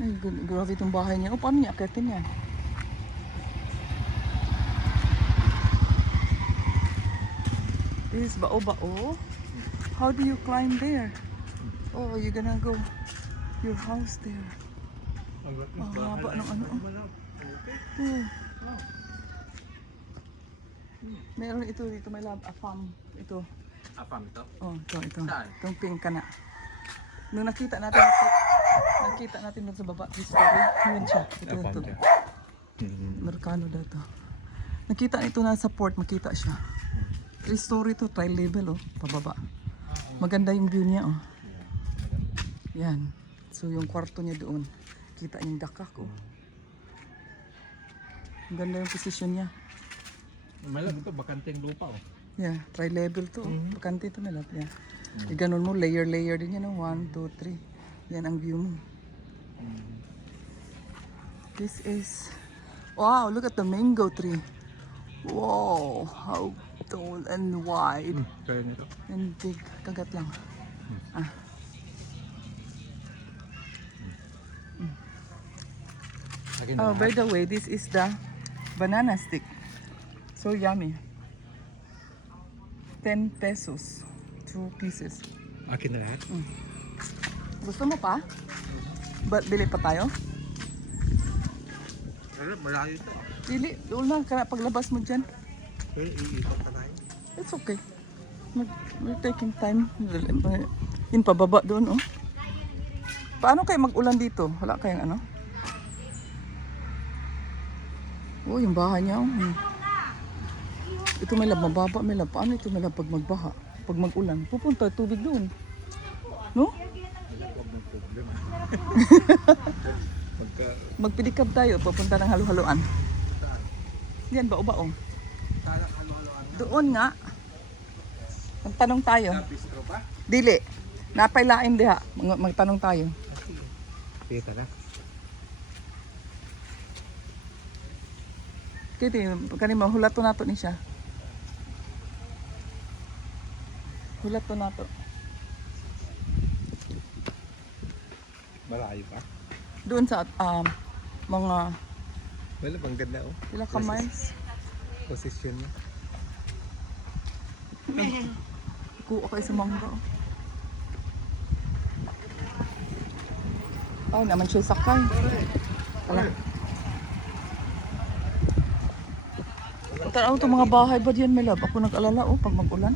Ay, grabe itong bahay niya. O, paano niya akitin yan? This is bao-bao. How do you climb there? Oh, you're gonna go your house there. Ang haba ng ano. Oh. Meron ito dito, may lab, afam. Ito. Afam ito? Oh, ito. Saan? Itong pink ka na. Nung nakita natin doon sa baba, this story, yun siya. Ito. Merkano daw to. Nakita ito na sa port, makita siya. 3-story to, tri-level oh, pababa. Maganda yung view niya oh. Yan. So yung kwarto niya doon, kita yung dakak oh. Ang ganda yung position niya. Malap ito, bakanting lupa oh. Yeah, tri-level to. Bakante ito malap. Yeah. Ganun mo, layer din yan. 1, 2, 3. Yan ang view mo. This is... Wow, look at the mango tree. Wow, how tall and wide. Kaya nito. And big. Kagat lang. Oh, by the way, this is the banana stick. So yummy. 10 pesos. 2 pieces. Akin na lahat? Gusto mo pa? Bili pa tayo? Pero malayo ito. Dili, doon lang paglabas mo dyan. Pero iikot pa tayo. It's okay. We're taking time. Yun pababa doon oh. Paano kayo mag-ulan dito? Wala kayong ano? Oh, yung bahay niya oh. Ito may lab, mababa may lab. Paano ito may lab pag magbaha? Pag mag-ulan? Pupunta tubig doon. No? Magpidikab tayo, pupunta ng halu-haluan. Yan ba o ba o? Doon nga. Magtanong tayo. Bistro pa? Dili. Napailain diha. Magtanong tayo. Pita na. Kaya kanina hulat to nato ni siya. Hulat to nato. Malayo pa? Doon sa mga Wala, bang ganda oh. ilang kamay. Position niya. Kuha kayo sa mangga. Ay, naman siya sakay. Wala. Tanaw itong mga bahay ba diyan, may lab? Ako nag-alala oh, pag mag-ulan.